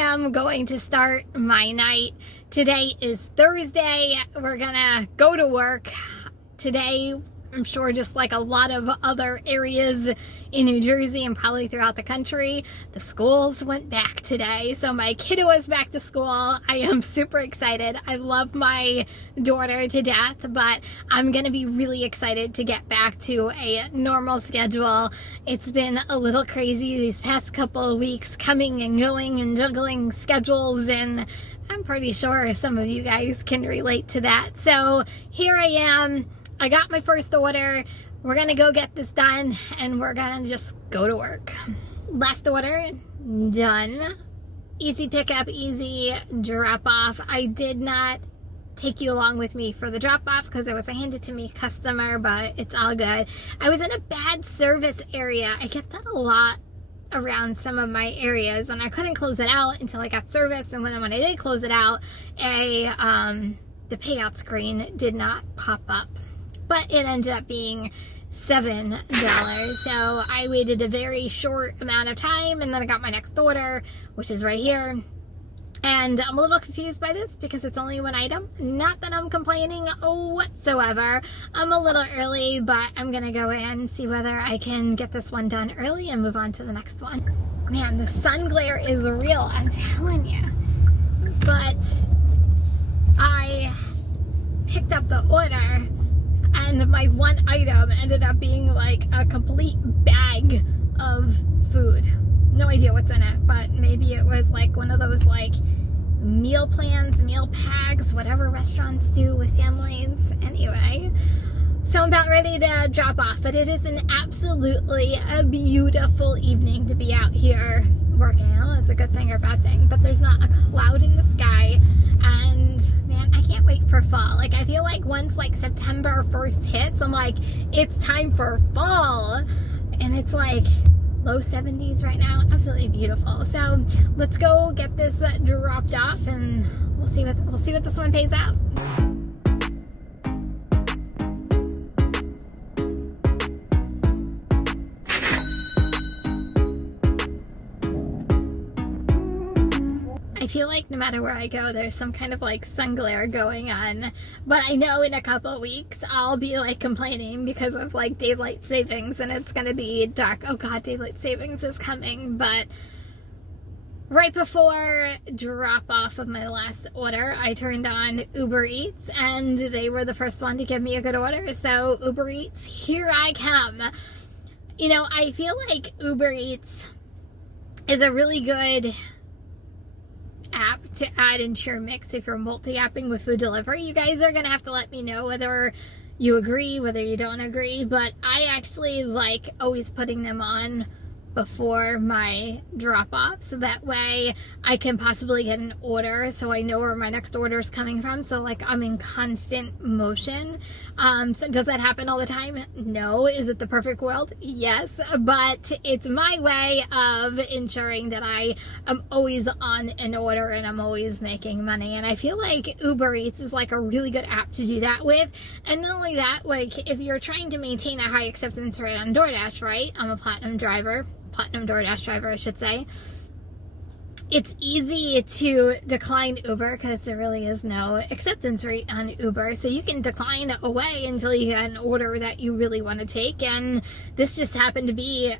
am going to start my night. Today is Thursday. We're gonna go to work. Today, I'm sure just like a lot of other areas in New Jersey and probably throughout the country, the schools went back today. So my kiddo is back to school. I am super excited. I love my daughter to death, but I'm going to be really excited to get back to a normal schedule. It's been a little crazy these past couple of weeks, coming and going and juggling schedules, and I'm pretty sure some of you guys can relate to that. So here I am. I got my first order. We're gonna go get this done and we're gonna just go to work. Last order, done. Easy pickup, easy drop off. I did not take you along with me for the drop off because it was a handed to me customer, but it's all good. I was in a bad service area. I get that a lot around some of my areas, and I couldn't close it out until I got service. And when I did close it out, the payout screen did not pop up. But it ended up being $7. So I waited a very short amount of time, and then I got my next order, which is right here. And I'm a little confused by this because it's only one item. Not that I'm complaining whatsoever. I'm a little early, but I'm gonna go in, see whether I can get this one done early and move on to the next one. Man, the sun glare is real, I'm telling you. But I picked up the order, and my one item ended up being like a complete bag of food. No idea what's in it, but maybe it was like one of those like meal plans, meal packs, whatever restaurants do with families. Anyway, so I'm about ready to drop off, but it is an absolutely a beautiful evening to be out here working. I don't know if it's a good thing or a bad thing, but there's not a cloud in the sky. And man, I can't wait for fall. Like, I feel like once like September 1st hits, I'm like, it's time for fall. And it's like low 70s right now. Absolutely beautiful. So let's go get this dropped off, and we'll see what this one pays out. I feel like no matter where I go, there's some kind of like sun glare going on. But I know in a couple of weeks, I'll be like complaining because of like daylight savings, and it's gonna be dark. Oh God, daylight savings is coming. But right before drop off of my last order, I turned on Uber Eats, and they were the first one to give me a good order. So Uber Eats, here I come. You know, I feel like Uber Eats is a really good app to add into your mix if you're multi-apping with food delivery. You guys are gonna have to let me know whether you agree, whether you don't agree, but I actually like always putting them on before my drop off, so that way I can possibly get an order, so I know where my next order is coming from. So like I'm in constant motion. So does that happen all the time? No. Is it the perfect world? Yes, but it's my way of ensuring that I am always on an order and I'm always making money. And I feel like Uber Eats is like a really good app to do that with. And not only that, like if you're trying to maintain a high acceptance rate on DoorDash, right? I'm a platinum DoorDash driver, I should say. It's easy to decline Uber because there really is no acceptance rate on Uber. So you can decline away until you get an order that you really want to take. And this just happened to be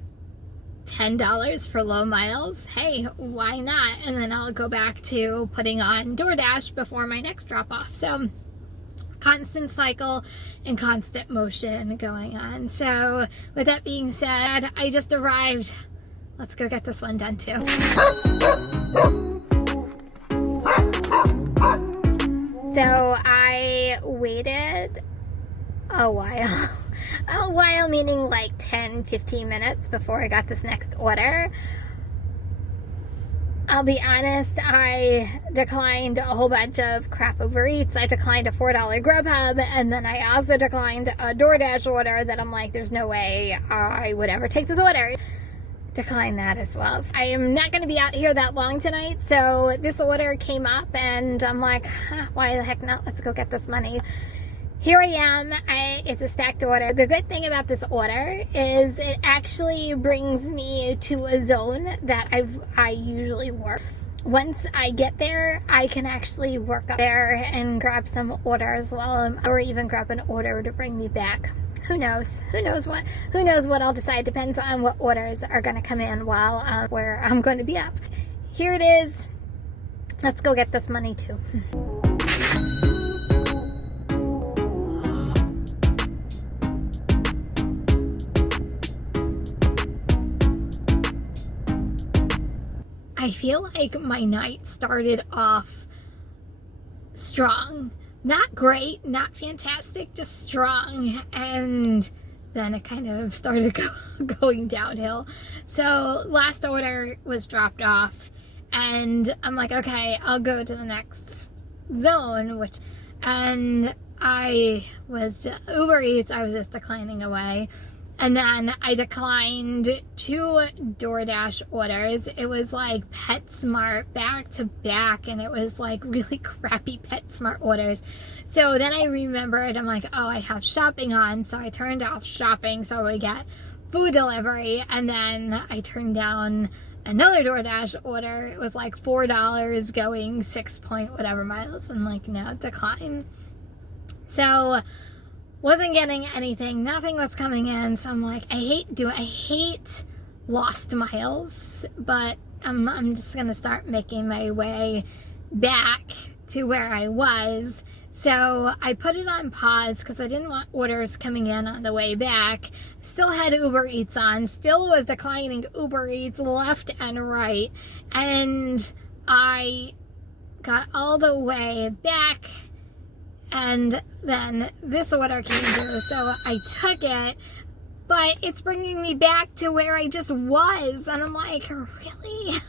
$10 for low miles. Hey, why not? And then I'll go back to putting on DoorDash before my next drop off. So constant cycle and constant motion going on. So with that being said, I just arrived. Let's go get this one done too. So I waited a while. A while meaning like 10-15 minutes before I got this next order. I'll be honest, I declined a whole bunch of crap Uber Eats. I declined a $4 Grubhub, and then I also declined a DoorDash order that I'm like, there's no way I would ever take this order. Decline that as well. I am not going to be out here that long tonight, so this order came up, and I'm like, why the heck not? Let's go get this money. Here I am. It's a stacked order. The good thing about this order is it actually brings me to a zone that I usually work. once I get there, I can actually work up there and grab some orders or even grab an order to bring me back. Who knows? Who knows what I'll decide. Depends on what orders are going to come in while where I'm going to be up. Here it is. Let's go get this money too. I feel like my night started off strong. Not great, not fantastic, just strong. And then it kind of started going downhill. So last order was dropped off. And I'm like, okay, I'll go to the next zone. And I was Uber Eats, I was just declining away. And then I declined 2 DoorDash orders. It was like PetSmart back to back, and it was like really crappy PetSmart orders. So then I remembered, I'm like, oh, I have shopping on. So I turned off shopping so I would get food delivery. And then I turned down another DoorDash order. It was like $4 going 6 point whatever miles. I'm like, no, decline. So wasn't getting anything, nothing was coming in, so I'm like, I hate lost miles, but I'm just gonna start making my way back to where I was. So I put it on pause because I didn't want orders coming in on the way back. Still had Uber Eats on, still was declining Uber Eats left and right, and I got all the way back. And then this order came through, so I took it, but it's bringing me back to where I just was, and I'm like, really?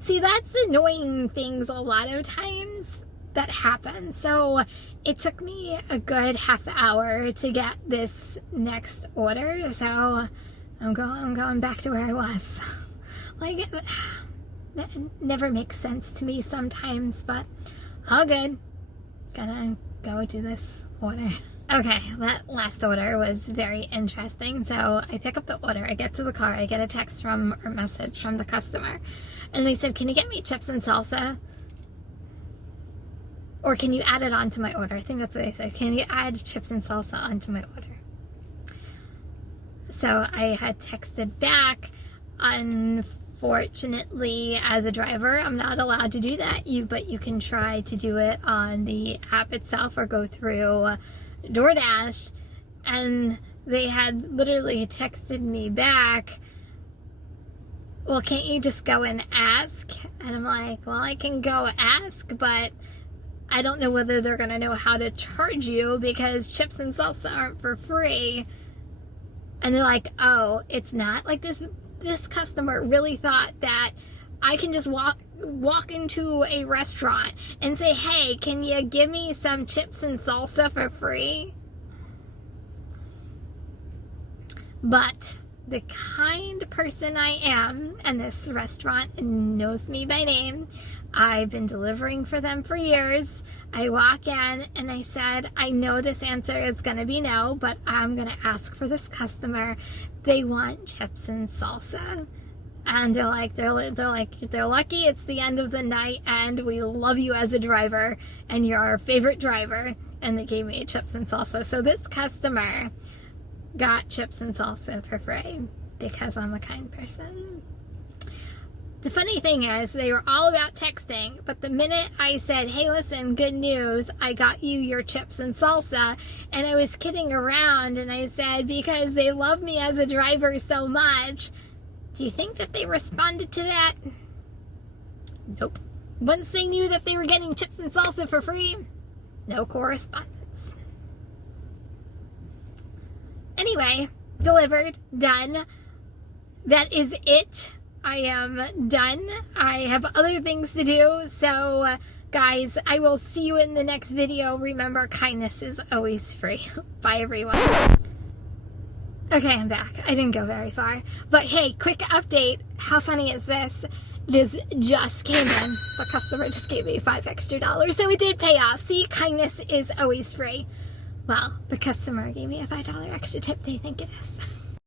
See, that's annoying things a lot of times that happen. So it took me a good half hour to get this next order, so I'm going back to where I was. Like, that never makes sense to me sometimes, but all good. Gonna go do this order. Okay, that last order was very interesting. So I pick up the order, I get to the car, I get a text or message from the customer, and they said, can you get me chips and salsa? Or can you add it onto my order? I think that's what they said. Can you add chips and salsa onto my order? So I had texted back, unfortunately, as a driver, I'm not allowed to do that. But you can try to do it on the app itself or go through DoorDash. And they had literally texted me back, well, can't you just go and ask? And I'm like, well, I can go ask, but I don't know whether they're going to know how to charge you because chips and salsa aren't for free. And they're like, oh, it's not? Like this customer really thought that I can just walk into a restaurant and say, hey, can you give me some chips and salsa for free? But the kind person I am, and this restaurant knows me by name, I've been delivering for them for years. I walk in and I said, I know this answer is going to be no, but I'm going to ask for this customer. They want chips and salsa. And they're lucky it's the end of the night and we love you as a driver and you're our favorite driver. And they gave me chips and salsa. So this customer got chips and salsa for free because I'm a kind person. The funny thing is, they were all about texting, but the minute I said, hey, listen, good news, I got you your chips and salsa, and I was kidding around, and I said, because they love me as a driver so much, do you think that they responded to that? Nope. Once they knew that they were getting chips and salsa for free, no correspondence. Anyway, delivered, done. That is it. I am done. I have other things to do. So, guys, I will see you in the next video. Remember, kindness is always free. Bye, everyone. Okay, I'm back. I didn't go very far. But hey, quick update. How funny is this? This just came in. The customer just gave me $5 extra. So it did pay off. See, kindness is always free. Well, the customer gave me a $5 extra tip. They think it is.